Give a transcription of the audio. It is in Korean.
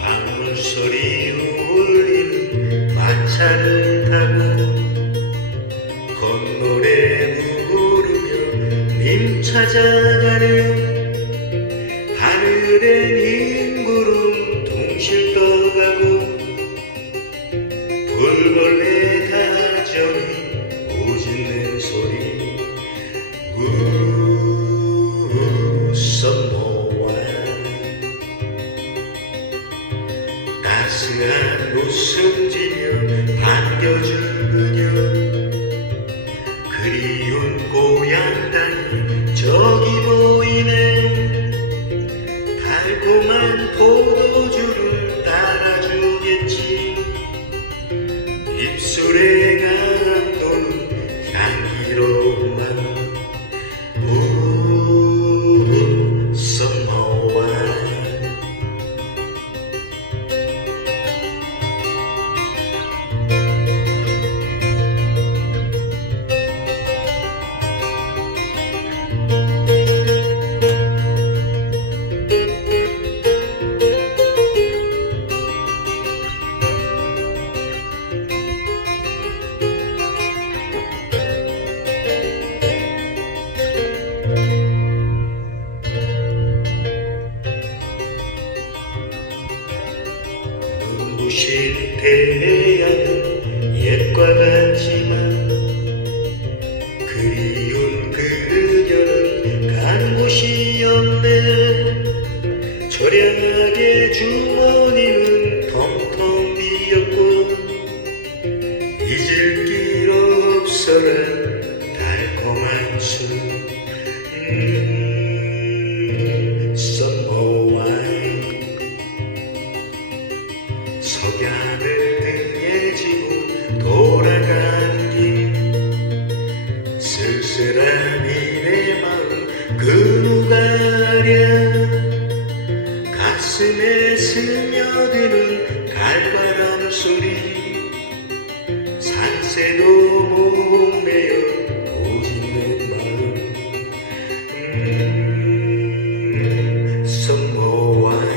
방울소리 울리는 마차를 타고 건노래 부르며 님 찾아가는 하늘엔 흰 구름 둥실 떠가고 불벌레 다정히 우짖는 소리 썸머와 따스한 웃음 지며 반겨줄 그녀 그리운 고향 땅이 저기 보이네 달콤한 포도주를 따라주겠지 입술에 감도는 향기로운 맘 썸머와 눈부신 태양은 옛과 같지만 그리운 그녀는 간 곳이 없네 처량하게 주머니는 텅텅 비었고 잊을 길 없어라 달콤한 춤 썸머와인 석양을 등에 지고 돌아가는 길 쓸쓸한 이내 마음 그 누가랴 가슴에 스며드는 갈바람 소리 산새도 목매어 우짖는 마음 썸머와인